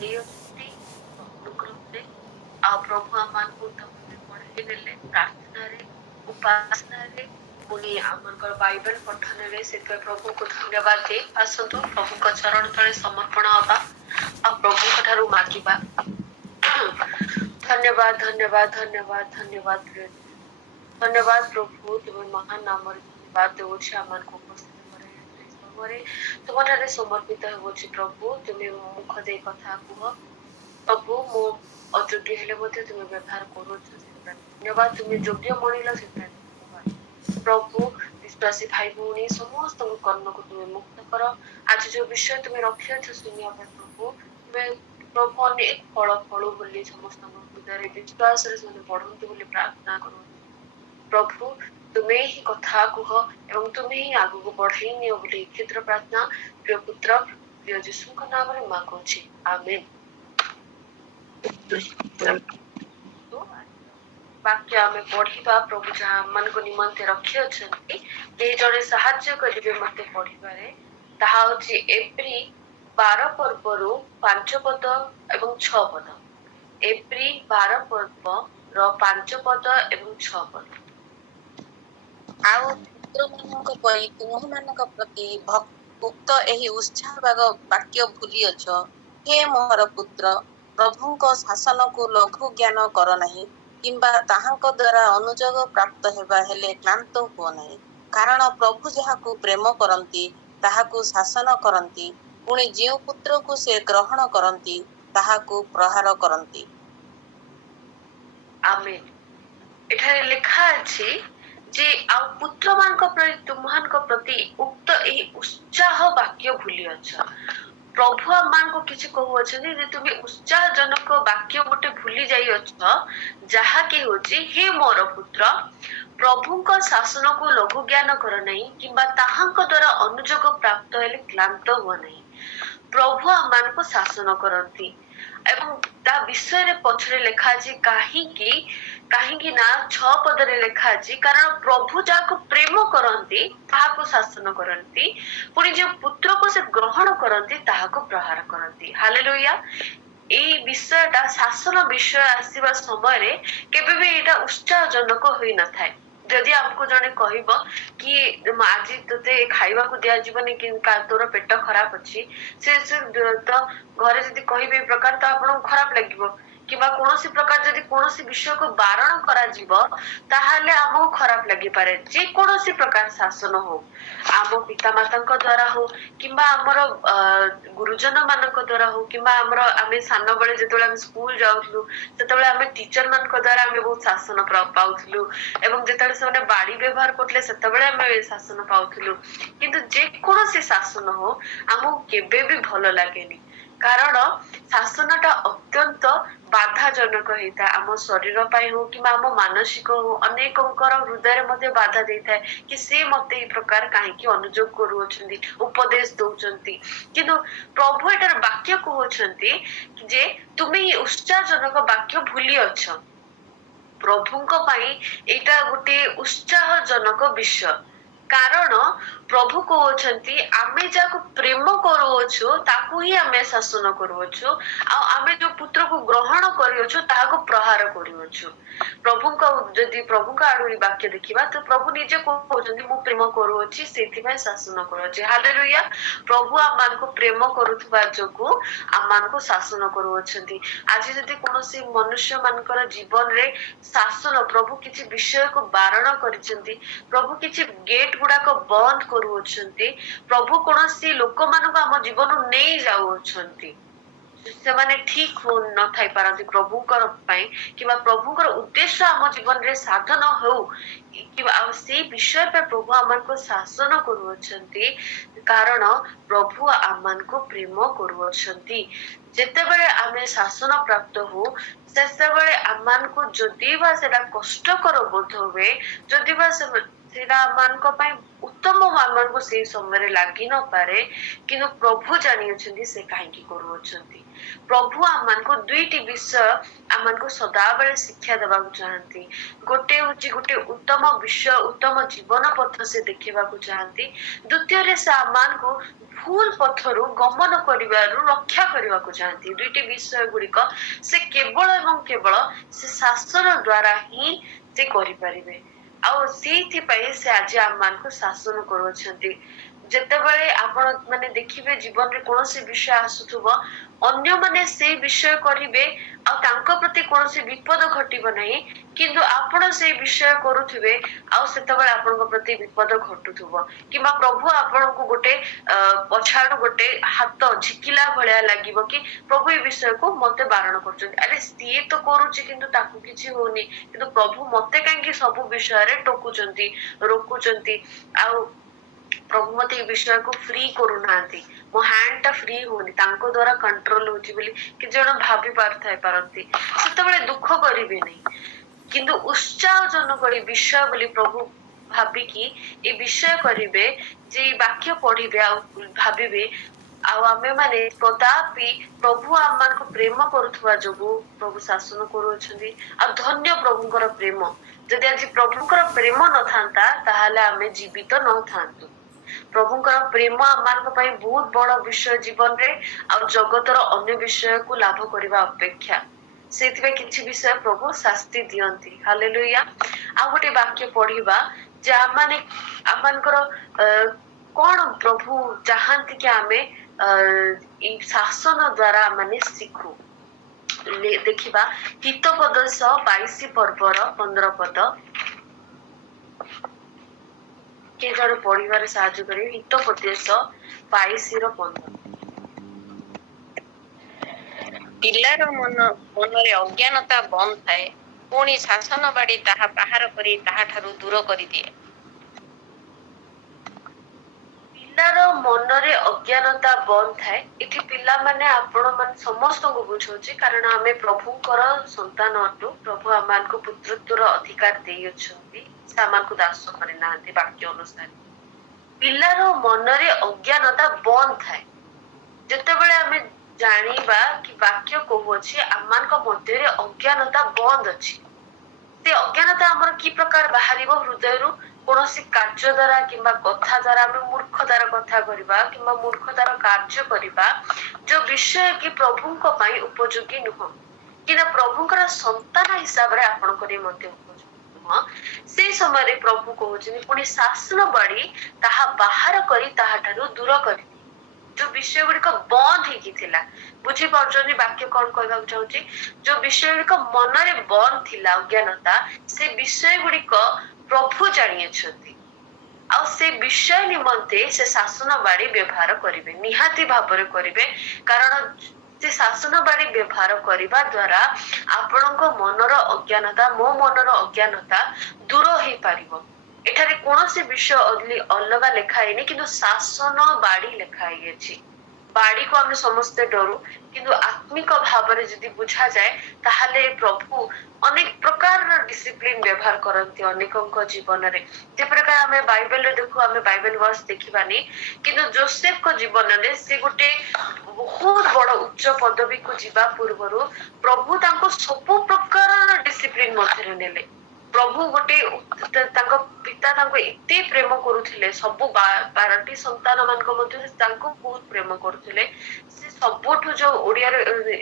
ଦେଇଛନ୍ତି ଅନୁଗ୍ରହରେ। ଆଉ ପ୍ରଭୁ ଆମମାନଙ୍କୁ ତମେ ପଢେଇ ଦେଲେ ପ୍ରାର୍ଥନାରେ, ଉପାସନାରେ, ପୁଣି ଆମଙ୍କର ବାଇବେଲ ପଠନରେ। ସେଥିପାଇଁ ପ୍ରଭୁଙ୍କୁ ଧନ୍ୟବାଦ ଦେଇ ଆସନ୍ତୁ ପ୍ରଭୁଙ୍କ ଚରଣ ତଳେ ସମର୍ପଣ ହବା ଆଉ ପ୍ରଭୁଙ୍କ ଠାରୁ ମାଗିବା। ଧନ୍ୟବାଦ ଧନ୍ୟବାଦ ଧନ୍ୟବାଦ ଧନ୍ୟବାଦ ଧନ୍ୟବାଦ ପ୍ରଭୁ, ତୁମେ ମହାନ ନାମରେ ଧନ୍ୟବାଦ ଦେଉଛି ଆମମାନଙ୍କୁ ଉପସ୍ଥିତ କରାଇ ସମୟରେ ତୁମଠାରେ ସମର୍ପିତ ହେଉଛି। ପ୍ରଭୁ ତୁମେ ମୁଖ ଦେଇ କଥା କୁହ। ପ୍ରଭୁ ମୁଁ ଅଯୋଗ୍ୟ ହେଲେ ମଧ୍ୟ ତୁମେ ବ୍ୟବହାର କରୁଛ, ସେଥିପାଇଁ ଧନ୍ୟବାଦ। ତୁମେ ଯୋଗ୍ୟ ମଣିଲ, ସେଥିପାଇଁ ଧନ୍ୟବାଦ। ପ୍ରଭୁ ବିଶ୍ୱାସୀ ଭାଇ ଭଉଣୀ ସମସ୍ତଙ୍କ କର୍ମକୁ ତୁମେ ମୁକ୍ତ କର। ଆଜି ଯୋଉ ବିଷୟ ତୁମେ ରଖିଅଛ ଶୁଣିବା ପାଇଁ ପ୍ରଭୁ, ତୁମେ ପ୍ରଭୁ ଅନେକ ଫଳ ଫଳୁ ବୋଲି ସମସ୍ତଙ୍କ ହୃଦୟରେ ବିଶ୍ୱାସରେ ସେମାନେ ବଢନ୍ତୁ ବୋଲି ପ୍ରାର୍ଥନା କରୁଛୁ। ପ୍ରଭୁ ତୁମେ ହିଁ କଥା କୁହ ଏବଂ ତୁମେ ହିଁ ଆଗକୁ ବଢେଇ ନିଅ ବୋଲି କ୍ଷୁଦ୍ର ପ୍ରାର୍ଥନା ପ୍ରିୟ ପୁତ୍ର ପ୍ରିୟ ଯୀଶୁଙ୍କ ନାମରେ ମାଗୁଛି, ଆମେନ୍। ବାକ୍ୟ ଆମେ ପଢିବା। ପ୍ରଭୁ ଯାହା ଆମମାନଙ୍କ ନିମନ୍ତେ ରଖିଅଛନ୍ତି କେହି ଜଣେ ସାହାଯ୍ୟ କରିବେ ମତେ ପଢିବାରେ, ତାହା ହଉଛି ଏପ୍ରି 12 ପର୍ବରୁ 5 ପଦ ଏବଂ 6 ପଦ। ଏପ୍ରି 12 ପର୍ବର 5 ପଦ ଏବଂ 6 ପଦ। ଆଉ ପୁତ୍ରମାନଙ୍କ ପରି ତୁମ୍ଭମାନଙ୍କ ପ୍ରତି ଉକ୍ତ ଏହି ଉତ୍ସାହ ବାକ୍ୟ ଭୁଲିଅଛ। ହେ ମୋର ପୁତ୍ର, ପ୍ରଭୁଙ୍କ ଶାସନକୁ ଲଘୁ ଜ୍ଞାନ କର ନାହିଁ, କିମ୍ବା ତାହାଙ୍କ ଦ୍ୱାରା ଅନୁଯୋଗ ପ୍ରାପ୍ତ ହେବା ହେଲେ କ୍ଳାନ୍ତ ହୁଅ ନାହିଁ। କାରଣ ପ୍ରଭୁ ଯାହାକୁ ପ୍ରେମ କରନ୍ତି ତାହାକୁ ଶାସନ କରନ୍ତି, ପୁଣି ଯେଉଁ ପୁତ୍ରକୁ ସେ ଗ୍ରହଣ କରନ୍ତି ତାହାକୁ ପ୍ରହାର କରନ୍ତି। ଆମେନ୍। ଏଠାରେ ଲେଖା ଅଛି ଯେ ଆଉ ପୁତ୍ରମାନଙ୍କ ପ୍ରତି ତୁମମାନଙ୍କ ପ୍ରତି ଉକ୍ତ ଏହି ଉତ୍ସାହ ବାକ୍ୟ ଭୁଲିଅଛ। ପ୍ରଭୁ ଆମମାନଙ୍କୁ କିଛି କହୁଅଛନ୍ତି ଯେ ତୁମେ ଉତ୍ସାହଜନକ ବାକ୍ୟ ଗୋଟେ ଭୁଲି ଯାଇଅଛ, ଯାହାକି ହଉଛି ହେ ମୋର ପୁତ୍ର, ପ୍ରଭୁଙ୍କ ଶାସନକୁ ଲଘୁ ଜ୍ଞାନ କର ନାହିଁ, କିମ୍ବା ତାହାଙ୍କ ଦ୍ୱାରା ଅନୁଯୋଗ ପ୍ରାପ୍ତ ହେଲେ କ୍ଳାନ୍ତ ହୁଅ ନାହିଁ। ପ୍ରଭୁ ଆମମାନଙ୍କୁ ଶାସନ କରନ୍ତି ଏବଂ ତା ବିଷୟରେ ପଛରେ ଲେଖା ଅଛି କାହିଁକି ନା 6 ପଦରେ ଲେଖା ଅଛି, କାରଣ ପ୍ରଭୁ ଯାହାକୁ ପ୍ରେମ କରନ୍ତି ତାହାକୁ ଶାସନ କରନ୍ତି, ପୁଣି ଯେଉଁ ପୁତ୍ରକୁ ସେ ଗ୍ରହଣ କରନ୍ତି ତାହାକୁ ପ୍ରହାର କରନ୍ତି। ହାଲେଲୁୟା। ଏଇ ବିଷୟଟା ଶାସନ ବିଷୟ ଆସିବା ସମୟରେ କେବେ ବି ଏଇଟା ଉତ୍ସାହଜନକ ହୋଇନଥାଏ। ଯଦି ଆମକୁ ଜଣେ କହିବ କି ଆଜି ତୋତେ ଖାଇବାକୁ ଦିଆଯିବନି କି ତୋର ପେଟ ଖରାପ ଅଛି, ସେ ତ ଘରେ ଯଦି କହିବେ ଏ ପ୍ରକାର ତ ଆପଣଙ୍କୁ ଖରାପ ଲାଗିବ। କିମ୍ବା କୌଣସି ପ୍ରକାର ଯଦି କୌଣସି ବିଷୟକୁ ବାରଣ କରାଯିବ ତାହେଲେ ଆମକୁ ଖରାପ ଲାଗିପାରେ। ଯେ କୌଣସି ପ୍ରକାର ଶାସନ ହଉ, ଆମ ପିତାମାତାଙ୍କ ଦ୍ଵାରା ହଉ, କିମ୍ବା ଆମର ଗୁରୁଜନ ମାନଙ୍କ ଦ୍ଵାରା ହଉ, କିମ୍ବା ଆମେ ସାନବେଳେ ଯେତେବେଳେ ଆମେ ସ୍କୁଲ ଯାଉଥିଲୁ ସେତେବେଳେ ଆମେ ଟିଚର ମାନଙ୍କ ଦ୍ଵାରା ଆମେ ବହୁତ ଶାସନ ପାଉଥିଲୁ, ଏବଂ ଯେତେବେଳେ ସେମାନେ ବାଡି ବ୍ୟବହାର କରୁଥିଲେ ସେତେବେଳେ ଆମେ ଶାସନ ପାଉଥିଲୁ। କିନ୍ତୁ ଯେକୌଣସି ଶାସନ ହଉ ଆମକୁ କେବେ ବି ଭଲ ଲାଗେନି, କାରଣ ଶାସନଟା ଅତ୍ୟନ୍ତ ବାଧାଜନକ ହେଇଥାଏ। ଆମ ଶରୀର ପାଇଁ ହଉ କିମ୍ବା ଆମ ମାନସିକ ହଉ, ଅନେକଙ୍କର ହୃଦୟରେ ମଧ୍ୟ ବାଧା ଦେଇଥାଏ କି ସେ ମତେ ଏଇ ପ୍ରକାର କାହିଁକି ଅନୁଯୋଗ କରୁଅଛନ୍ତି, ଉପଦେଶ ଦଉଛନ୍ତି। କିନ୍ତୁ ପ୍ରଭୁ ଏଟାର ବାକ୍ୟ କହୁଛନ୍ତି ଯେ ତୁମେ ଏଇ ଉତ୍ସାହଜନକ ବାକ୍ୟ ଭୁଲି ଅଛ। ପ୍ରଭୁଙ୍କ ପାଇଁ ଏଇଟା ଗୋଟେ ଉତ୍ସାହଜନକ ବିଷୟ, କାରଣ ପ୍ରଭୁ କହୁଛନ୍ତି ଆମେ ଯାହାକୁ ପ୍ରେମ କରୁଅଛୁ ତାକୁ ହିଁ ଆମେ ଶାସନ କରୁଅଛୁ, ଆଉ ଆମେ ଯୋଉ ପୁତ୍ରକୁ ଗ୍ରହଣ କରିଅଛୁ ତାହାକୁ ପ୍ରହାର କରୁଅଛୁ। ଯଦି ପ୍ରଭୁଙ୍କ ଆଡୁ ଏଇ ବାକ୍ୟ ଦେଖିବା ତ ପ୍ରଭୁ ନିଜେ କହୁଛନ୍ତି ମୁଁ ପ୍ରେମ କରୁଅଛି ସେଇଥିପାଇଁ ଶାସନ କରୁଅଛି। ହାଲେଲୁୟା। ପ୍ରଭୁ ଆମମାନଙ୍କୁ ପ୍ରେମ କରୁଥିବା ଯୋଗୁ ଆମମାନଙ୍କୁ ଶାସନ କରୁଅଛନ୍ତି। ଆଜି ଯଦି କୌଣସି ମନୁଷ୍ୟ ମାନଙ୍କର ଜୀବନରେ ଶାସନ, ପ୍ରଭୁ କିଛି ବିଷୟକୁ ବାରଣ କରିଛନ୍ତି, ପ୍ରଭୁ କିଛି ଗେଟ୍ ଗୁଡାକ ବନ୍ଦ କରୁଅଛନ୍ତି, ପ୍ରଭୁ କୌଣସି ଲୋକମାନଙ୍କୁ ଆମ ଜୀବନରୁ ନେଇ ଯାଉଅଛନ୍ତି, ସେମାନେ ଠିକ ହଉ ନଥାଇ ପାରନ୍ତି ପ୍ରଭୁଙ୍କର ପାଇଁ, କିମ୍ବା ପ୍ରଭୁଙ୍କର ଉଦ୍ଦେଶ୍ୟ ଆମ ଜୀବନରେ ସାଧନ ହଉ, କିମ୍ବା ଆଉ ସେଇ ବିଷୟ ପାଇଁ ପ୍ରଭୁ ଆମମାନଙ୍କୁ ଶାସନ କରୁଅଛନ୍ତି, କାରଣ ପ୍ରଭୁ ଆମମାନଙ୍କୁ ପ୍ରେମ କରୁଅଛନ୍ତି। ଯେତେବେଳେ ଆମେ ଶାସନ ପ୍ରାପ୍ତ ହଉ ସେତେବେଳେ ଆମମାନଙ୍କୁ ଯଦି ବା ସେଟା କଷ୍ଟକର ବୋଧ ହୁଏ, ଯଦି ବା ସେଇଟା ଆମମାନଙ୍କ ପାଇଁ ଉତ୍ତମ ଆମମାନଙ୍କୁ ସେଇ ସମୟରେ ଲାଗି ନପାରେ, କିନ୍ତୁ ପ୍ରଭୁ ଜାଣିଅଛନ୍ତି ସେ କାହିଁକି କରୁଅଛନ୍ତି। प्रभु आमको दुईटी विषय आमको सदाबले शिक्षा देवाक चाहती गोटे हूँ गोटे उत्तम विषय उत्तम जीवन पथ से देखा चाहती द्वितीय से आम को भूल पथरु गमन करिवारु रक्षा करने को चाहती दुईटी विषय गुड़िक से केवल एवं केवल से शासन द्वारा ही से करें आउ से आज आम को शासन करुछंती जेतेबेले आपण माने देखिबे जीवन रे कोनोसी विषय आसुथुबो अन्य माने से विषय करिवे आ तांको प्रति कोनोसी विपद घटिबो नाही किंतु आपण से विषय करूथिबे आ सेतेबेले आपनको प्रति विपद घटुथुबो किबा प्रभु आपनको गोटे पछाडु गोटे हाथ झिकिला भलिया लागिबो कि प्रभु ए विषय को मते बारण करछन अरे सिए तो करूची किंतु ताकू किछि होनी किंतु प्रभु मते कांकी सब विषय रे टोकुचंती रोकुचंती आ प्रभु मत विषय को फ्री करूना मो हैंड टा फ्री होनी तांको द्वारा कंट्रोल होची बोली कि जण भाभी पारथाय पारंती सेतबेले दुख करिवे नहीं किंतु उत्साहजनक विषय बोली प्रभु भाबी कि ए विषय करिवे जे वाक्य पढ़िबे आ भाबिबे आमे माने कदापि प्रभु आमान को प्रेम करुथुवा जोगु प्रभु शासन करूछंती आ धन्य प्रभुଙ୍କର प्रेम जदि आज प्रभुଙ୍କର प्रेम न थांता ताहाले आमे जीवित न थांतु प्रभुଙ୍କର प्रेम आमान ପାଇଁ बहुत बड़ विषय जीवन रे आ जगतर अन्य विषय को लाभ करबा अपेक्षा सेतिबे किछि विषय प्रभु शास्ति दियंती हालेलुया आ गोटे वाक्य पढ़िबा जे आमानकर कोन प्रभु चाहंती कि आमे शासन द्वारा माने शिखु देखिबा हितोपदेश 22 पर्वर 15 पद के जण पढ़िबारे साहाय्य करिवे हितोपदेश 22 रो 15 पिलार मनरे अज्ञानता बंद थाए पुणी शासन बाड़ी ताहा बाहर करी ताहा ठारू दूर करी दिए पिलार मनरे अज्ञानता बंद थाए इथि पिला माने आपण मन समस्त को बुझौछि कारण आमे प्रभुकर संतान अटु प्रभु आमान को पुत्रत्वर अधिकार देइ अछंती सामान को दास करि नांती वाक्य अनुसार पिलार मनरे अज्ञानता बंद थाए जेतेबेले आमे जानिबा कि वाक्य कहूछि आमान को मध्य रे अज्ञानता बंद अछि ते अज्ञानता हमर की प्रकार बाहरिबो हृदय रु कोनोसी कार्य द्वारा किंबा कथा द्वारा हम मूर्खतार कथा करिबा किंबा मूर्खतार कार्य करिबा जो विषय कि प्रभुଙ୍କ ପାଇଁ उपयोगी नुह किना प्रभुଙ୍କର संतान हिसाब रे आपण करी मते उपयोगी नुह से समय रे प्रभु कहउछिन पुनी शासन बाड़ी ताहा बाहर करी ताहा ठारू दूर करी जो विषय गुड़िक बंद ही थिला बुझी पाउछनी वाक्य कोन कहबा चाहूची जो विषय गुड़िक मन रे बंद थिला अज्ञानता से विषय गुड़िक प्रभु जानि अछंती आ से विषय निमंते से शासन बाड़ी व्यवहार करिवे निहाती भाबरे करिवे कारण से शासन बाड़ी व्यवहार करिबा द्वारा आपणको मनर अज्ञानता मो मनर अज्ञानता दूर हे पारिबो एठारे कोनोसी विषय अलगा लेखा हैनी किंतु शासन बाड़ी लेखा है बाड़ी को हम समस्ते डरू किंतु आत्मिक भाव में जदि बुझा जाए ताहले प्रभु अनेक प्रकार डिसिप्लिन व्यवहार करती अनेकों जीवन रे जे प्रकार हमें बाइबल रे देखु हमें बाइबल वर्स देखिबानी किंतु जोसेफ को जीवन रे से गोटे बहुत बड़ उच्च पदवी को जीवा पूर्वरु प्रभु तांको सब प्रकार डिसिप्लिन मध्य नेले प्रभु गोटे तांको पिता तांको एते प्रेम करुथिले सब 12टी संतान मानक मध्य तांको बहुत प्रेम करुथिले से सबठु जो ओडिया रे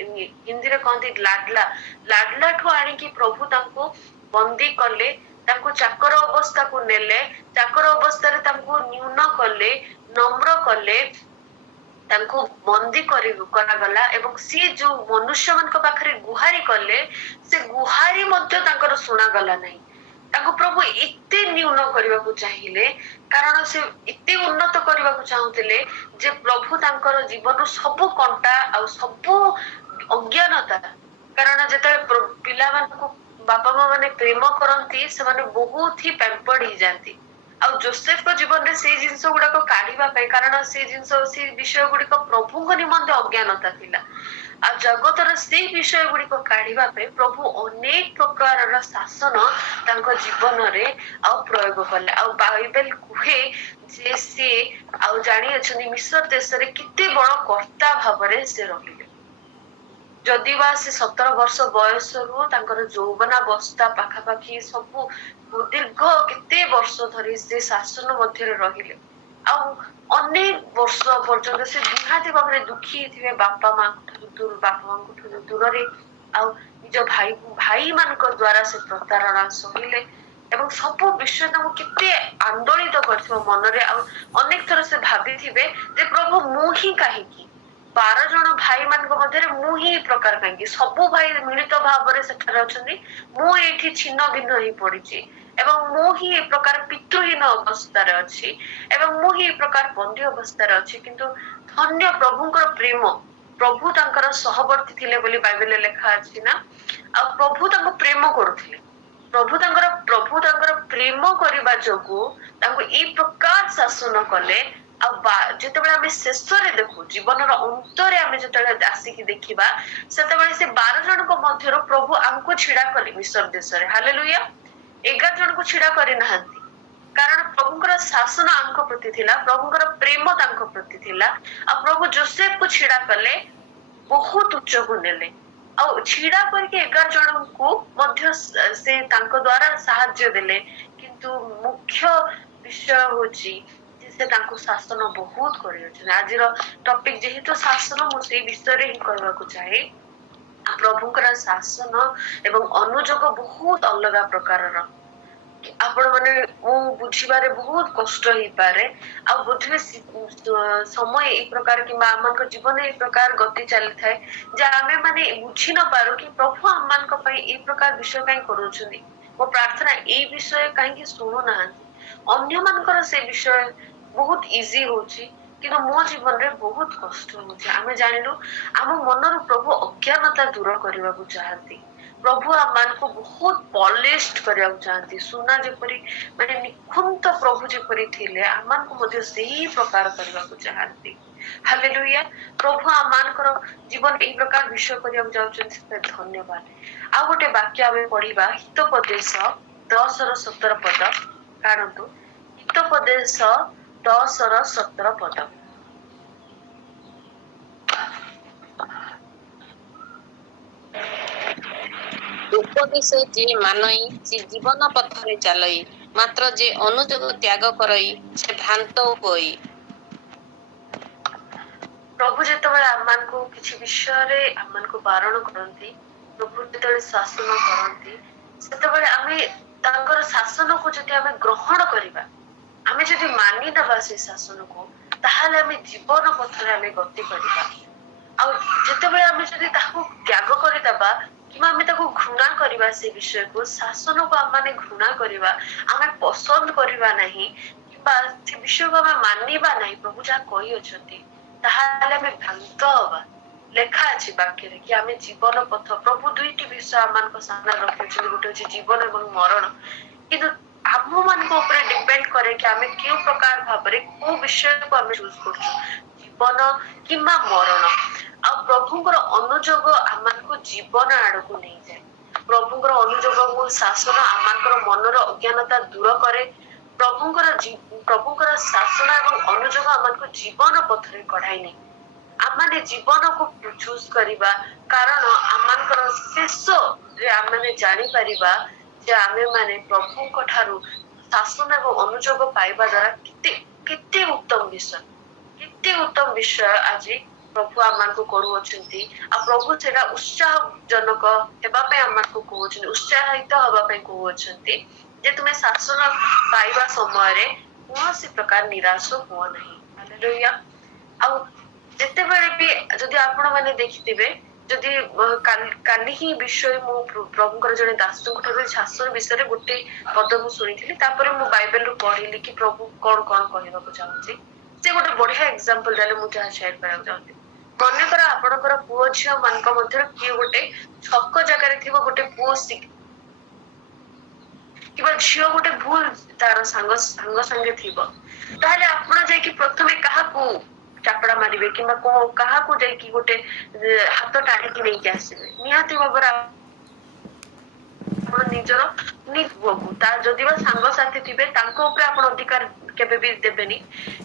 हिंदी रे कहंती लाडला लाडला ठो आनी कि प्रभु तांको बंदी करले तांको चाकर अवस्था को नेले चाकर अवस्था रे तांको न्यून करले नम्र करले तांको बंदी करा गला एवं सी जो मनुष्य मान को पाखरे गुहारी करले से गुहारी मध्य तांकर सुना गला नहीं तांको प्रभु इते न्यून करबा को चाहिए कारण से इते उन्नत करबा को चाहुतिले जे प्रभु तांकर जीवन सब कंटा आ सब अज्ञानता कारण जेते पिला मान को बापा मां माने प्रेम करंती से माने बहुत ही पैम्पर्ड ही जाती आ जोसेफ को जीवन रे से जिंस गुडा को काढिबा पे कारण से जिंस से विषय गुडी को प्रभु को निमंते अज्ञानता थिला आ जगतर से विषय गुडी को काढिबा पे प्रभु अनेक प्रकार रा शासन तांको जीवन रे आ प्रयोग करले आ बाइबल कुहे जे से आ जानि अछनी मिस्र देश रे किते बड़ कर्ता भाव रे से रहिले ଯଦି ବା ସେ 17 ବର୍ଷ ବୟସରୁ ତାଙ୍କର ଯୌବନାବସ୍ଥା ପାଖାପାଖି ସବୁ ଦୀର୍ଘ କେତେ ବର୍ଷ ଧରି ସେ ଶାସନ ମଧ୍ୟରେ ରହିଲେ। ଆଉ ଅନେକ ବର୍ଷ ପର୍ଯ୍ୟନ୍ତ ସେ ନିହାତି ଭାବରେ ଦୁଃଖୀ ଥିବେ ବାପା ମାଙ୍କଠୁ ଦୂରରେ, ଆଉ ନିଜ ଭାଇ ମାନଙ୍କ ଦ୍ଵାରା ସେ ପ୍ରତାରଣା ସହିଲେ ଏବଂ ସବୁ ବିଷୟ ତାଙ୍କୁ କେତେ ଆନ୍ଦୋଳିତ କରିଥିବ ମନରେ। ଆଉ ଅନେକ ଥର ସେ ଭାବିଥିବେ ଯେ ପ୍ରଭୁ ମୁଁ ହିଁ କାହିଁକି, 12 ଜଣ ଭାଇ ମାନଙ୍କ ମଧ୍ୟରେ ମୁଁ ହିଁ ଏ ପ୍ରକାର କାହିଁକି, ସବୁ ଭାଇ ମିଳିତ ଭାବରେ ସେଠାରେ ଅଛନ୍ତି, ମୁଁ ଏଇଠି ଛିନ୍ନ ଭିନ୍ନ ହେଇ ପଡିଛି ଏବଂ ମୁଁ ହିଁ ଏ ପ୍ରକାର ପିତୃହୀନ ଅବସ୍ଥାରେ ଅଛି ଏବଂ ମୁଁ ହିଁ ଏ ପ୍ରକାର ବନ୍ଦୀ ଅବସ୍ଥାରେ ଅଛି। କିନ୍ତୁ ଧନ୍ୟ ପ୍ରଭୁଙ୍କର ପ୍ରେମ, ପ୍ରଭୁ ତାଙ୍କର ସହବର୍ତ୍ତୀ ଥିଲେ ବୋଲି ବାଇବେଲରେ ଲେଖା ଅଛି ନା, ଆଉ ପ୍ରଭୁ ତାଙ୍କୁ ପ୍ରେମ କରୁଥିଲେ। ପ୍ରଭୁ ତାଙ୍କର ପ୍ରେମ କରିବା ଯୋଗୁ ତାଙ୍କୁ ଏଇ ପ୍ରକାର ଶାସନ କଲେ। ଆଉ ଯେତେବେଳେ ଆମେ ଶେଷରେ ଦେଖୁ, ଜୀବନର ଅନ୍ତରେ ଆମେ ଯେତେବେଳେ ଆସିକି ଦେଖିବା, ସେତେବେଳେ ସେ 12 ଜଣଙ୍କ ମଧ୍ୟରୁ ପ୍ରଭୁ ଆମକୁ ଛିଡା କଲେ ମିଶର ଦେଶରେ। ହାଲେଲୁୟା। 11 ଜଣଙ୍କୁ ଛିଡା କରିନାହାନ୍ତି, କାରଣ ପ୍ରଭୁଙ୍କର ଶାସନ ଆଙ୍କ ପ୍ରତି ଥିଲା, ପ୍ରଭୁଙ୍କର ପ୍ରେମ ତାଙ୍କ ପ୍ରତି ଥିଲା। ଆଉ ପ୍ରଭୁ ଯୋସେଫକୁ ଛିଡା କଲେ, ବହୁତ ଉଚ୍ଚକୁ ନେଲେ। ଆଉ ଛିଡା କରିକି 11 ଜଣଙ୍କୁ ମଧ୍ୟ ସେ ତାଙ୍କ ଦ୍ଵାରା ସାହାଯ୍ୟ ଦେଲେ। କିନ୍ତୁ ମୁଖ୍ୟ ବିଷୟ ହଉଛି ଯେ ସେ ତାଙ୍କୁ ଶାସନ ବହୁତ କରିଅଛନ୍ତି। ଆଜିର ଟପିକ ଯେହେତୁ ଶାସନ, ମୁଁ ସେଇ ବିଷୟରେ ହିଁ କହିବାକୁ ଚାହେଁ। ପ୍ରଭୁଙ୍କର ଶାସନ ଏବଂ ଅନୁଯୋଗ ବହୁତ ଅଲଗା ପ୍ରକାରର। ଆପଣ ମାନେ ମୁଁ ବୁଝିବାରେ ବହୁତ କଷ୍ଟ ହେଇପାରେ, ଆଉ ବୋଧହୁଏ ସମୟ ଏଇ ପ୍ରକାର କିମ୍ବା ଆମମାନଙ୍କ ଜୀବନ ଏଇ ପ୍ରକାର ଗତି ଚାଲିଥାଏ ଯେ ଆମେ ମାନେ ବୁଝି ନ ପାରୁ କି ପ୍ରଭୁ ଆମମାନଙ୍କ ପାଇଁ ଏଇ ପ୍ରକାର ବିଷୟ କାହିଁ କରୁଛନ୍ତି। ମୋ ପ୍ରାର୍ଥନା ଏଇ ବିଷୟ କାହିଁକି ଶୁଣୁନାହାନ୍ତି। ଅନ୍ୟମାନଙ୍କର ସେ ବିଷୟ ବହୁତ ଇଜି ହଉଛି, କିନ୍ତୁ ମୋ ଜୀବନରେ ବହୁତ କଷ୍ଟ ହଉଛି। ଆମେ ଜାଣିଲୁ ଆମ ମନରୁ ପ୍ରଭୁ ଅଜ୍ଞାନତା ଦୂର କରିବାକୁ ଚାହାନ୍ତି। ପ୍ରଭୁ ଆମମାନଙ୍କୁ ବହୁତ ପଲିଷ୍ଟ କରିବାକୁ ଚାହାନ୍ତି। ସୁନା ଯେପରି ମାନେ ନିଖୁନ୍ତ ପ୍ରଭୁ ଯେପରି ଥିଲେ, ଆମମାନଙ୍କୁ ମଧ୍ୟ ସେଇ ପ୍ରକାର କରିବାକୁ ଚାହାନ୍ତି। ହାଲେଲୁୟା। ପ୍ରଭୁ ଆମମାନଙ୍କର ଜୀବନ ଏଇ ପ୍ରକାର ବିଷୟ କରିବାକୁ ଯାଉଛନ୍ତି, ସେଥିପାଇଁ ଧନ୍ୟବାଦ। ଆଉ ଗୋଟେ ବାକ୍ୟ ଆମେ ପଢିବା, ହିତୋପଦେଶ 10:17 କାଢନ୍ତୁ। ହିତୋପଦେଶ 10:17। ଉପଦେଶ ଯେ ମାନଇ ସେ ଜୀବନ ପଥରେ ଚାଲଇ, ମାତ୍ର ଯେ ଅନୁଯୋଗ ତ୍ୟାଗ କରଇ ସେ ଭ୍ରାନ୍ତ ହୋଇ। ପ୍ରଭୁ ଯେତେବେଳେ ଆମମାନଙ୍କୁ କିଛି ବିଷୟରେ ଆମମାନଙ୍କୁ ବାରଣ କରନ୍ତି, ପ୍ରଭୁ ଯେତେବେଳେ ଶାସନ କରନ୍ତି, ସେତେବେଳେ ଆମେ ତାଙ୍କର ଶାସନକୁ ଯଦି ଆମେ ଗ୍ରହଣ କରିବା, ଆମେ ଯଦି ମାନିଦବା ସେ ଶାସନକୁ, ତାହେଲେ ଆମେ ଜୀବନ ପଥରେ ଆମେ ଗତି କରିବା। ଆଉ ଯେତେବେଳେ ଆମେ ଯଦି ତାହାକୁ ତ୍ୟାଗ କରିଦବା କିମ୍ବା ଆମେ ତାକୁ ଘୃଣା କରିବା, ସେ ବିଷୟକୁ ଶାସନକୁ ଆମେ ଘୃଣା କରିବା, ଆମେ ପସନ୍ଦ କରିବା ନାହିଁ କିମ୍ବା ସେ ବିଷୟକୁ ଆମେ ମାନିବା ନାହିଁ, ପ୍ରଭୁ ଯାହା କହିଅଛନ୍ତି, ତାହେଲେ ଆମେ ଭ୍ରାନ୍ତ ହବା। ଲେଖା ଅଛି ବାକ୍ୟରେ କି ଆମେ ଜୀବନ ପଥ, ପ୍ରଭୁ ଦୁଇଟି ବିଷୟ ଆମମାନଙ୍କ ସାମ୍ନାରେ ରଖିଛନ୍ତି, ଗୋଟେ ହଉଛି ଜୀବନ ଏବଂ ମରଣ। କିନ୍ତୁ ଆମ ମାନଙ୍କ ଉପରେ ଡିପେଣ୍ଡ କରେ କି ଆମେ କେଉଁ ପ୍ରକାର ଭାବରେ କୋଉ ବିଷୟକୁ ଆମେ ଚୁଜ କରୁଛୁ, ଜୀବନ କିମ୍ବା ମରଣ। ଆଉ ପ୍ରଭୁଙ୍କର ଅନୁଯୋଗ ଆମମାନଙ୍କୁ ଜୀବନ ଆଡକୁ ନେଇଯାଏ। ପ୍ରଭୁଙ୍କର ଅନୁଯୋଗ ଶାସନ ଆମମାନଙ୍କର ମନର ଅଜ୍ଞାନତା ଦୂର କରେ। ପ୍ରଭୁଙ୍କର ଶାସନ ଏବଂ ଅନୁଯୋଗ ଆମମାନଙ୍କୁ ଜୀବନ ପଥରେ କଢାଇ ନେଇ, ଆମମାନେ ଜୀବନକୁ ଚୁଜ କରିବା, କାରଣ ଆମମାନଙ୍କର ଶେଷରେ ଆମେ ଜାଣିପାରିବା ଯେ ଆମେ ମାନେ ପ୍ରଭୁଙ୍କ ଠାରୁ ଶାସନ ଏବଂ ଅନୁଯୋଗ ପାଇବା ଦ୍ୱାରା କେତେ କେତେ ଉତ୍ତମ ବିଷୟ, କେତେ ଉତ୍ତମ ବିଷୟ ଆଜି ପ୍ରଭୁ ଆମମାନଙ୍କୁ କରୁଅଛନ୍ତି। ଆଉ ପ୍ରଭୁ ସେଟା ଉତ୍ସାହ ଜନକ ହେବା ପାଇଁ ଆମମାନଙ୍କୁ କହୁଛନ୍ତି, ଉତ୍ସାହିତ ହବା ପାଇଁ କହୁଅଛନ୍ତି ଯେ ତୁମେ ଶାସନ ପାଇବା ସମୟରେ କୌଣସି ପ୍ରକାର ନିରାଶ ହୁଅ ନାହିଁ। ହାଲେଲୁୟା। ଆଉ ଯେତେବେଳେ ବି ଯଦି ଆପଣ ମାନେ ଦେଖିଥିବେ, ଯଦି କାଲି ହିଁ ବିଷୟ ମୁଁ ପ୍ରଭୁଙ୍କର ଜଣେ ଦାସଙ୍କ ଠାରୁ ଶାସନ ବିଷୟରେ ଗୋଟେ ପଦ ମୁଁ ଶୁଣିଥିଲି, ତାପରେ ମୁଁ ବାଇବେଲରୁ ପଢିଲି କି ପ୍ରଭୁ କଣ କଣ କହିବାକୁ ଚାହୁଁଛି। ସେ ଗୋଟେ ବଢିଆ ଏକ୍ସାମ୍ପଲ ଦେଲେ, ମୁଁ ଯାହା ସେୟାର କରିବାକୁ ଚାହୁଁଛି। ମନେକର ଆପଣଙ୍କର ପୁଅ ଝିଅ ମାନଙ୍କ ମଧ୍ୟରେ କିଏ ଗୋଟେ ଛକ ଜାଗାରେ ଥିବ, ଗୋଟେ ପୁଅ କିମ୍ବା ଝିଅ ଗୋଟେ ଭୁଲ ତାର ସାଙ୍ଗ ସାଙ୍ଗେ ଥିବ, ତାହେଲେ ଆପଣ ଯାଇକି ପ୍ରଥମେ କାହାକୁ ଚାପଡା ମାରିବେ କିମ୍ବା କାହାକୁ ଯାଇକି ଗୋଟେ ହାତ ଟାଣିକି ନେଇକି ଆସିବେ? ନିହାତି ଭାବରେ ଆପଣ ଆପଣ ନିଜର ପୁଅକୁ ତା ଯଦି ବା ସାଙ୍ଗସାଥି ଥିବେ ତାଙ୍କ ଉପରେ ଆପଣ ଅଧିକାର କେବେ ବି ଦେବେନି,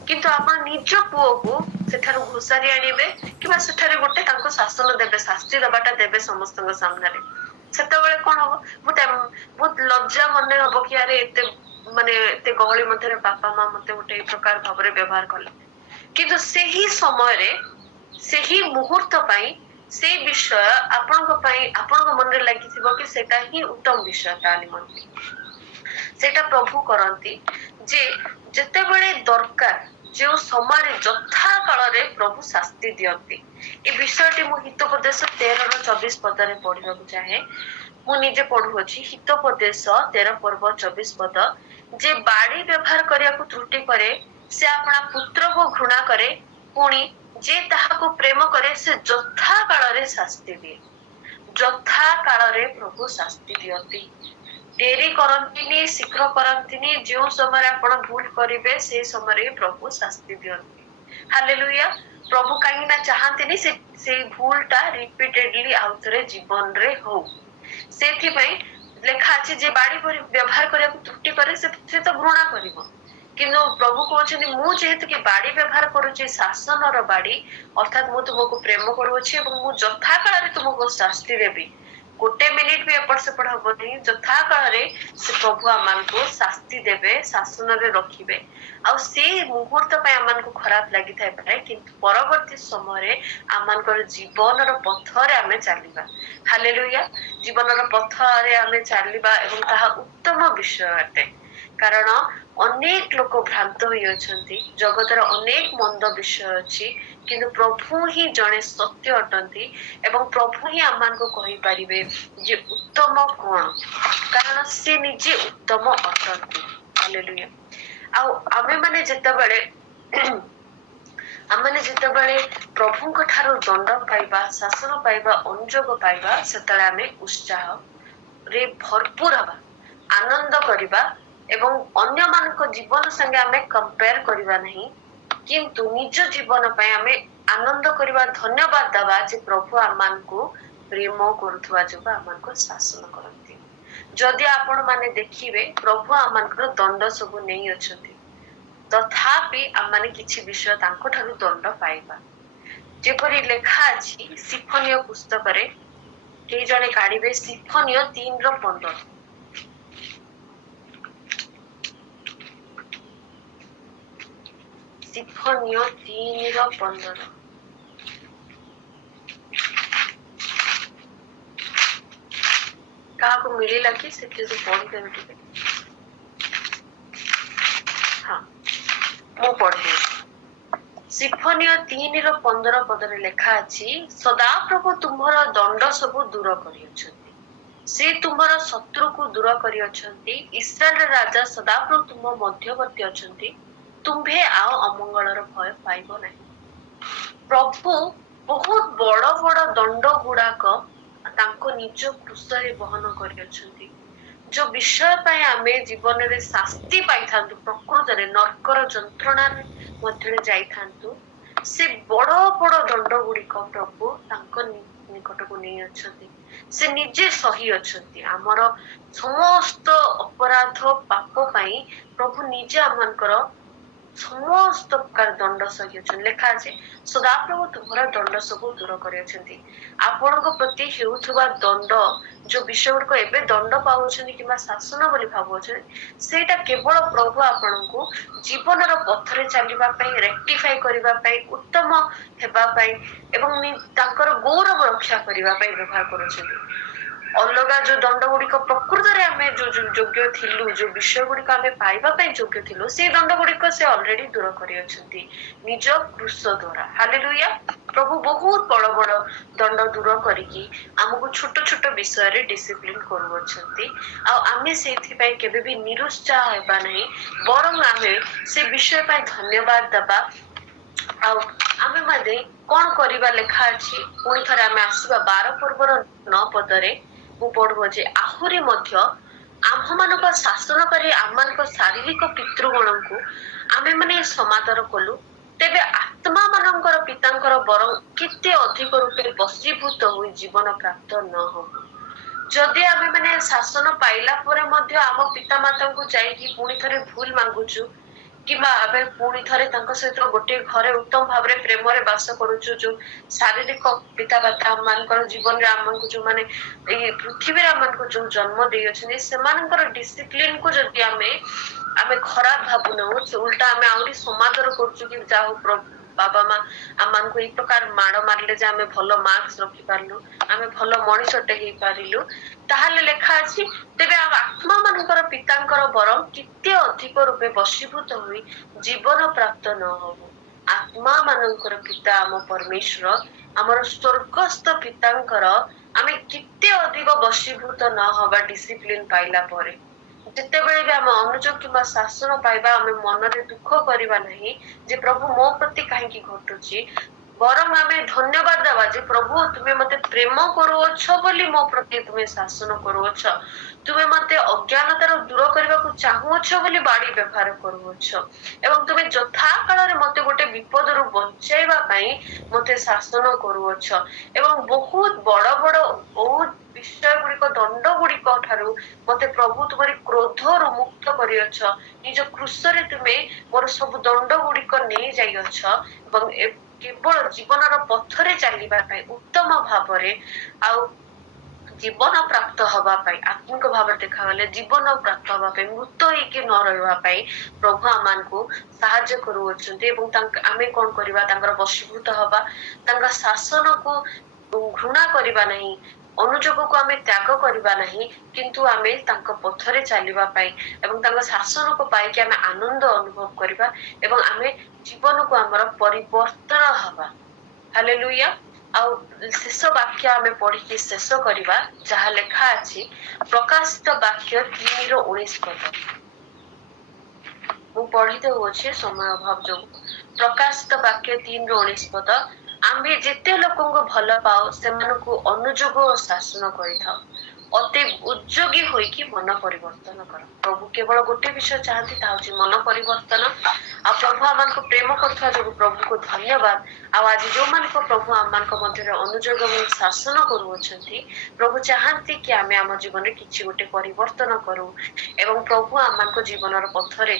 କିନ୍ତୁ ଆପଣ ନିଜ ପୁଅକୁ ସେଠାରୁ ଘୋଷାରି ଆଣିବେ କିମ୍ବା ସେଠାରେ ଗୋଟେ ତାଙ୍କୁ ଶାସନ ଦେବେ, ଶାସ୍ତି ଦବାଟା ଦେବେ ସମସ୍ତଙ୍କ ସାମ୍ନାରେ। ସେତେବେଳେ କଣ ହବ, ବହୁତ ଲଜ୍ଜା ମନେ ହବ କି ଆରେ ଏତେ ଗହଳି ମଧ୍ୟରେ ବାପା ମା ମତେ ଗୋଟେ ଏଇ ପ୍ରକାର ଭାବରେ ବ୍ୟବହାର କଲେ। କିନ୍ତୁ ସେହି ସମୟରେ ସେହି ମୁହୂର୍ତ୍ତ ପାଇଁ ସେଇ ବିଷୟ ଆପଣଙ୍କ ପାଇଁ ଆପଣଙ୍କ ମନରେ ଲାଗିଥିବ କି ସେଟା ହିଁ ଉତ୍ତମ ବିଷୟ ତା ନିମନ୍ତେ। ସେଇଟା ପ୍ରଭୁ କରନ୍ତି ଯେ ଯେତେବେଳେ ଦରକାର ଯେଉଁ ସମୟରେ ଯଥା କାଳରେ ପ୍ରଭୁ ଶାସ୍ତି ଦିଅନ୍ତି। ଏ ବିଷୟଟି ମୁଁ ହିତୋପଦେଶ 13-24 ପଦରେ ପଢିବାକୁ ଚାହେଁ। ମୁଁ ନିଜେ ପଢୁଅଛି ହିତୋପଦେଶ 13 ପର୍ବ 24 ପଦ। ଯେ ବାଡି ବ୍ୟବହାର କରିବାକୁ ତ୍ରୁଟି କରେ ସେ ଆପଣା ପୁତ୍ରକୁ ଘୃଣା କରେ, ପୁଣି ଯେ ତାହାକୁ ପ୍ରେମ କରେ ସେ ଯଥା କାଳରେ ଶାସ୍ତି ଦିଏ। ଯଥା କାଳରେ ପ୍ରଭୁ ଶାସ୍ତି ଦିଅନ୍ତି, ଡେରି କରନ୍ତିନି, ଶୀଘ୍ର କରନ୍ତିନି। ଯେଉଁ ସମୟରେ ଆପଣ ଭୁଲ କରିବେ ସେଇ ସମୟରେ ପ୍ରଭୁ ଶାସ୍ତି ଦିଅନ୍ତି। ହାଲେଲୁୟା। ପ୍ରଭୁ କାହିଁକି ନା ଚାହାନ୍ତିନି ସେଇ ଭୁଲ ଟା ରିପିଟେଡଲି ଆଉଥରେ ଜୀବନରେ ହଉ। ସେଥିପାଇଁ ଲେଖା ଅଛି ଯେ ବାଡି ବ୍ୟବହାର କରିବାକୁ ତ୍ରୁଟି କରେ ସେ ତ ଘୃଣା କରିବ। କିନ୍ତୁ ପ୍ରଭୁ କହୁଛନ୍ତି ମୁଁ ଯେହେତୁ କି ବାଡି ବ୍ୟବହାର କରୁଛି, ଶାସନର ବାଡି, ଅର୍ଥାତ ମୁଁ ତୁମକୁ ପ୍ରେମ କରୁଅଛି ଏବଂ ମୁଁ ଯଥା କାଳରେ ତୁମକୁ ଶାସ୍ତି ଦେବି। ଗୋଟେ ମିନିଟ ବି ଏପଟ ସେପଟ ହବନି, ଯଥା କାଳରେ ସେ ପ୍ରଭୁ ଆମମାନଙ୍କୁ ଶାସ୍ତି ଦେବେ, ଶାସନରେ ରଖିବେ। ଆଉ ସେଇ ମୁହୂର୍ତ୍ତ ପାଇଁ ଆମମାନଙ୍କୁ ଖରାପ ଲାଗିଥାଇପାରେ, କିନ୍ତୁ ପରବର୍ତ୍ତୀ ସମୟରେ ଆମମାନଙ୍କର ଜୀବନର ପଥରେ ଆମେ ଚାଲିବା। ହାଲେଲୁୟା। ଜୀବନର ପଥରେ ଆମେ ଚାଲିବା ଏବଂ ତାହା ଉତ୍ତମ ବିଷୟ ଅଟେ। କାରଣ ଅନେକ ଲୋକ ଭ୍ରାନ୍ତ ହୋଇଅଛନ୍ତି, ଜଗତର ଅନେକ ମନ୍ଦ ବିଷୟ ଅଛି, କିନ୍ତୁ ପ୍ରଭୁ ହିଁ ଜଣେ ସତ୍ୟ ଅଟନ୍ତି ଏବଂ ପ୍ରଭୁ ହିଁ ଆମମାନଙ୍କୁ କହିପାରିବେ ଯେ ଉତ୍ତମ କଣ, କାରଣ ସେ ନିଜେ ଉତ୍ତମ ଅଟନ୍ତି। ହାଲେଲୁୟା। ଆଉ ଆମେମାନେ ଯେତେବେଳେ ପ୍ରଭୁଙ୍କ ଠାରୁ ଦଣ୍ଡ ପାଇବା, ଶାସନ ପାଇବା, ଅନୁଯୋଗ ପାଇବା, ସେତେବେଳେ ଆମେ ଉତ୍ସାହରେ ଭରପୁର ହବା, ଆନନ୍ଦ କରିବା ଏବଂ ଅନ୍ୟମାନଙ୍କ ଜୀବନ ସାଙ୍ଗେ ଆମେ କମ୍ପେୟାର କରିବା ନାହିଁ, କିନ୍ତୁ ନିଜ ଜୀବନ ପାଇଁ ଆମେ ଆନନ୍ଦ କରିବା, ଧନ୍ୟବାଦ ଦେବା ଯେ ପ୍ରଭୁ ଆମମାନଙ୍କୁ ପ୍ରେମ କରୁଥିବା ଯୋଗୁଁ ଆମମାନଙ୍କୁ ଶାସନ କରନ୍ତି। ଯଦି ଆପଣ ମାନେ ଦେଖିବେ ପ୍ରଭୁ ଆମମାନଙ୍କର ଦଣ୍ଡ ସବୁ ନେଇ ଅଛନ୍ତି, ତଥାପି ଆମମାନେ କିଛି ବିଷୟ ତାଙ୍କ ଠାରୁ ଦଣ୍ଡ ପାଇବା। ଯେପରି ଲେଖା ଅଛି ସିଫନୀୟ ପୁସ୍ତକରେ, କେହି ଜଣେ କାଢିବେ ସିଫନୀୟ 3:15। ସିଫନୀୟ 3:15। କାହାକୁ ମିଳିଲା କି ସେଥିରୁ ପଢିଦେବେ ଟିକେ? ହଁ, ମୁଁ ପଢିବି। ସିଫନୀୟ 3:15 ପଦରେ ଲେଖା ଅଛି, ସଦାପ୍ରଭୁ ତୁମ୍ଭର ଦଣ୍ଡ ସବୁ ଦୂର କରିଅଛନ୍ତି, ସେ ତୁମର ଶତ୍ରୁକୁ ଦୂର କରିଅଛନ୍ତି। ଇସ୍ରାଏଲ ରାଜା ସଦାପ୍ରଭୁ ତୁମ ମଧ୍ୟବର୍ତ୍ତୀ ଅଛନ୍ତି, ତୁମ୍ଭେ ଆଉ ଅମଙ୍ଗଳର ଭୟ ପାଇବ ନାହିଁ। ପ୍ରଭୁ ବହୁତ ବଡ ବଡ ଦଣ୍ଡ ଗୁଡାକ ତାଙ୍କ ନିଜ କ୍ରୁଶରେ ବହନ କରିଅଛନ୍ତି। ଯୋଉ ବିଷୟ ପାଇଁ ଆମେ ଜୀବନରେ ଶାସ୍ତି ପାଇଥାନ୍ତୁ, ପ୍ରକୃତରେ ନର୍କର ଯନ୍ତ୍ରଣା ମଧ୍ୟରେ ଯାଇଥାନ୍ତୁ, ସେ ବଡ ବଡ ଦଣ୍ଡ ଗୁଡିକ ପ୍ରଭୁ ତାଙ୍କ ନିକଟକୁ ନେଇ ଅଛନ୍ତି। ସେ ନିଜେ ସହି ଅଛନ୍ତି। ଆମର ସମସ୍ତ ଅପରାଧ ପାପ ପାଇଁ ପ୍ରଭୁ ନିଜେ ଆମମାନଙ୍କର ସମସ୍ତ ପ୍ରକାର ଦଣ୍ଡ ସହିଅଛନ୍ତି। ଲେଖା ଅଛି ସଦାପ୍ରଭୁ ତୁମର ଦଣ୍ଡ ସବୁ ଦୂର କରିଅଛନ୍ତି। ଆପଣଙ୍କ ପ୍ରତି ହେଉଥିବା ଦଣ୍ଡ, ଯୋଉ ବିଷୟ ଗୁଡିକ ଏବେ ଦଣ୍ଡ ପାଉଛନ୍ତି କିମ୍ବା ଶାସନ ବୋଲି ଭାବୁଅଛନ୍ତି, ସେଇଟା କେବଳ ପ୍ରଭୁ ଆପଣଙ୍କୁ ଜୀବନର ପଥରେ ଚାଲିବା ପାଇଁ, ରେକ୍ଟିଫାଇ କରିବା ପାଇଁ, ଉତ୍ତମ ହେବା ପାଇଁ ଏବଂ ତାଙ୍କର ଗୌରବ ରକ୍ଷା କରିବା ପାଇଁ ବ୍ୟବହାର କରୁଛନ୍ତି। ଅଲଗା ଯୋଉ ଦଣ୍ଡ ଗୁଡିକ ପ୍ରକୃତରେ ଆମେ ଯୋଉ ଯୋଗ୍ୟ ଥିଲୁ, ଯୋଉ ବିଷୟ ଗୁଡିକ ଆମେ ପାଇବା ପାଇଁ ଯୋଗ୍ୟ ଥିଲୁ, ସେଇ ଦଣ୍ଡ ଗୁଡିକ ସେ ଅଲରେଡି ଦୂର କରିଅଛନ୍ତି ନିଜ କ୍ରୁଶ ଦ୍ୱାରା। ହାଲେଲୁୟା। ପ୍ରଭୁ ବହୁତ ବଡ ବଡ ଦଣ୍ଡ ଦୂର କରିକି ଆମକୁ ଛୋଟ ଛୋଟ ବିଷୟରେ ଡିସିପ୍ଲିନ କରୁଅଛନ୍ତି। ଆଉ ଆମେ ସେଇଥିପାଇଁ କେବେ ବି ନିରୁତ୍ସାହ ହେବା ନାହିଁ, ବରଂ ଆମେ ସେ ବିଷୟ ପାଇଁ ଧନ୍ୟବାଦ ଦେବା। ଆଉ ଆମେ ମାନେ କଣ କରିବା, ଲେଖା ଅଛି ପୁଣି ଥରେ ଆମେ ଆସିବା 12 ପର୍ବର 9 ପଦରେ। ମୁଁ ପଢୁଅଛି, ଆହୁରି ମଧ୍ୟ ଆମ୍ଭମାନଙ୍କ ଶାସନ କରି ଆମମାନଙ୍କ ଶାରୀରିକ ପିତୃଗଣଙ୍କୁ ଆମେ ମାନେ ସମାଦର କଲୁ, ତେବେ ଆତ୍ମା ମାନଙ୍କର ପିତାଙ୍କର ବରଂ କେତେ ଅଧିକ ରୂପେ ବଶୀଭୂତ ହୋଇ ଜୀବନ ପ୍ରାପ୍ତ ନ ହବୁ। ଯଦି ଆମେ ମାନେ ଶାସନ ପାଇଲା ପରେ ମଧ୍ୟ ଆମ ପିତା ମାତାଙ୍କୁ ଯାଇକି ପୁଣି ଥରେ ଭୁଲ ମାଗୁଛୁ, କିମ୍ବା ଆମେ ପୁଣି ଥରେ ତାଙ୍କ ସହିତ ଗୋଟିଏ ଘରେ ଉତ୍ତମ ଭାବରେ ପ୍ରେମରେ ବାସ କରୁଛୁ, ଯୋଉ ଶାରୀରିକ ପିତା ମାତା ଆମ ମାନଙ୍କର ଜୀବନରେ ଆମକୁ ଯୋଉମାନେ ଏଇ ପୃଥିବୀରେ ଆମମାନଙ୍କୁ ଯୋଉ ଜନ୍ମ ଦେଇଅଛନ୍ତି, ସେମାନଙ୍କର ଡିସିପ୍ଲିନ କୁ ଯଦି ଆମେ ଖରାପ ଭାବୁନୁ, ଉଲ୍ଟା ଆମେ ଆହୁରି ସମାଦର କରୁଛୁ କି ଯାହା ହଉ ବାବା ମା ଆମମାନଙ୍କୁ ଏଇ ପ୍ରକାର ମାଡ ମାରିଲେ ଯେ ଆମେ ଭଲ ମାର୍କସ ରଖିପାରିଲୁ, ଆମେ ଭଲ ମଣିଷଟେ ହେଇପାରିଲୁ, ତାହେଲେ ଲେଖା ଅଛି, ତେବେ ଆମ ଆତ୍ମା ମାନଙ୍କର ପିତାଙ୍କର ବରଂ କେତେ ଅଧିକ ରୂପେ ବଶୀଭୂତ ହୋଇ ଜୀବନ ପ୍ରାପ୍ତ ନ ହବୁ। ଆତ୍ମା ମାନଙ୍କର ପିତା ଆମ ପରମେଶ୍ୱର, ଆମର ସ୍ୱର୍ଗସ୍ଥ ପିତାଙ୍କର ଆମେ କେତେ ଅଧିକ ବଶୀଭୂତ ନ ହବା ଡିସିପ୍ଲିନ ପାଇଲା ପରେ। ଯେତେବେଳେ ବି ଆମେ ଅନୁଯୋଗ କିମ୍ବା ଶାସନ ପାଇବା, ଆମେ ମନରେ ଦୁଃଖ କରିବା ନାହିଁ ଯେ ପ୍ରଭୁ ମୋ ପ୍ରତି କାହିଁକି ଘଟୁଛି, ବରଂ ଆମେ ଧନ୍ୟବାଦ ଦେବା ଯେ ପ୍ରଭୁ ତୁମେ ମତେ ପ୍ରେମ କରୁଅଛ ବୋଲି ମୋ ପ୍ରତି ତୁମେ ଶାସନ କରୁଅଛ। ତୁମେ ମତେ ଅଜ୍ଞାନତାରୁ ଦୂର କରିବାକୁ ଚାହୁଁଅଛ ବୋଲି ବାଡି ବ୍ୟବହାର କରୁଅଛ। ଏବଂ ତୁମେ ଯଥା କାଳରେ ମତେ ଗୋଟେ ବିପଦରୁ ବଞ୍ଚେଇବା ପାଇଁ ମତେ ଶାସନ କରୁଅଛ। ଏବଂ ବହୁତ ବଡ ବଡ ବହୁତ ବିଷୟ ଗୁଡିକ, ଦଣ୍ଡ ଗୁଡିକ ଠାରୁ ମତେ ପ୍ରଭୁ ତୁମରି କ୍ରୋଧରୁ ମୁକ୍ତ କରିଅଛ। ନିଜ କୃଷରେ ତୁମେ ମୋର ସବୁ ଦଣ୍ଡ ଗୁଡିକ ନେଇ ଯାଇଅଛ, ଏବଂ କେବଳ ଜୀବନର ପଥରେ ଚାଲିବା ପାଇଁ, ଉତ୍ତମ ଭାବରେ ଆଉ ଜୀବନ ପ୍ରାପ୍ତ ହବା ପାଇଁ, ଆତ୍ମିକ ଭାବରେ ଦେଖାଗଲେ ଜୀବନ ପ୍ରାପ୍ତ ହବା ପାଇଁ, ମୃତ ହେଇକି ନ ରହିବା ପାଇଁ ପ୍ରଭୁ ଆମମାନଙ୍କୁ ସାହାଯ୍ୟ କରୁଅଛନ୍ତି। ଏବଂ ଆମେ କଣ କରିବା, ତାଙ୍କର ବଶୀଭୂତ ହବା, ତାଙ୍କ ଶାସନକୁ ଘୃଣା କରିବା ନାହିଁ, ଅନୁଯୋଗକୁ ଆମେ ତ୍ୟାଗ କରିବା ନାହିଁ, କିନ୍ତୁ ଆମେ ତାଙ୍କ ପଥରେ ଚାଲିବା ପାଇଁ ଏବଂ ତାଙ୍କ ଶାସନକୁ ପାଇକି ଆମେ ଆନନ୍ଦ ଅନୁଭବ କରିବା, ଏବଂ ଆମେ ଜୀବନକୁ ଆମର ପରିବର୍ତ୍ତନ ହବା। ହାଲେଲୁୟା। ଆଉ ଶେଷ ବାକ୍ୟ ଆମେ ପଢିକି ଶେଷ କରିବା, ଯାହା ଲେଖା ଅଛି ପ୍ରକାଶିତ ବାକ୍ୟ 3:19। ମୁଁ ପଢି ଦେଉଅଛି ସମୟ ଅଭାବ ଯୋଗୁ। ପ୍ରକାଶିତ ବାକ୍ୟ 3:19, ଆମେ ଯେତେ ଲୋକଙ୍କୁ ଭଲ ପାଉ ସେମାନଙ୍କୁ ଅନୁଯୋଗ ଓ ଶାସନ କରିଥାଉ, ଅତି ଉଦ୍ଯୋଗୀ ହୋଇକି ମନ ପରିବର୍ତ୍ତନ କର। ପ୍ରଭୁ କେବଳ ଗୋଟେ ବିଷୟ ଚାହାନ୍ତି, ତାହା ହଉଛି ମନ ପରିବର୍ତ୍ତନ। ଆଉ ପ୍ରଭୁ ଆମମାନଙ୍କୁ ପ୍ରେମ କରୁଥିବା ଯୋଗୁ ପ୍ରଭୁଙ୍କୁ ଧନ୍ୟବାଦ। ଆଉ ଆଜି ଯୋଉମାନଙ୍କ ପ୍ରଭୁ ଆମମାନଙ୍କ ମଧ୍ୟରେ ଅନୁଯୋଗ ଏବଂ ଶାସନ କରୁଅଛନ୍ତି, ପ୍ରଭୁ ଚାହାନ୍ତି କି ଆମେ ଆମ ଜୀବନରେ କିଛି ଗୋଟେ ପରିବର୍ତ୍ତନ କରୁ, ଏବଂ ପ୍ରଭୁ ଆମମାନଙ୍କ ଜୀବନର ପଥରେ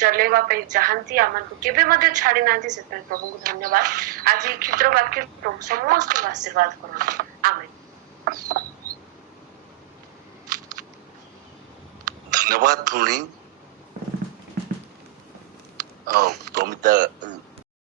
ଚଲେଇବା ପାଇଁ ଚାହାନ୍ତି, ଆମମାନଙ୍କୁ କେବେ ମଧ୍ୟ ଛାଡି ନାହାନ୍ତି। ସେଥିପାଇଁ ପ୍ରଭୁଙ୍କୁ ଧନ୍ୟବାଦ। ଆଜି କ୍ଷୁଦ୍ର ବାକ୍ୟ ପ୍ରଭୁ ସମସ୍ତଙ୍କୁ ଆଶୀର୍ବାଦ କରନ୍ତୁ। ଆମେନ୍। ଧନ୍ୟବାଦ ଭଉଣୀ। ପ୍ରମିତା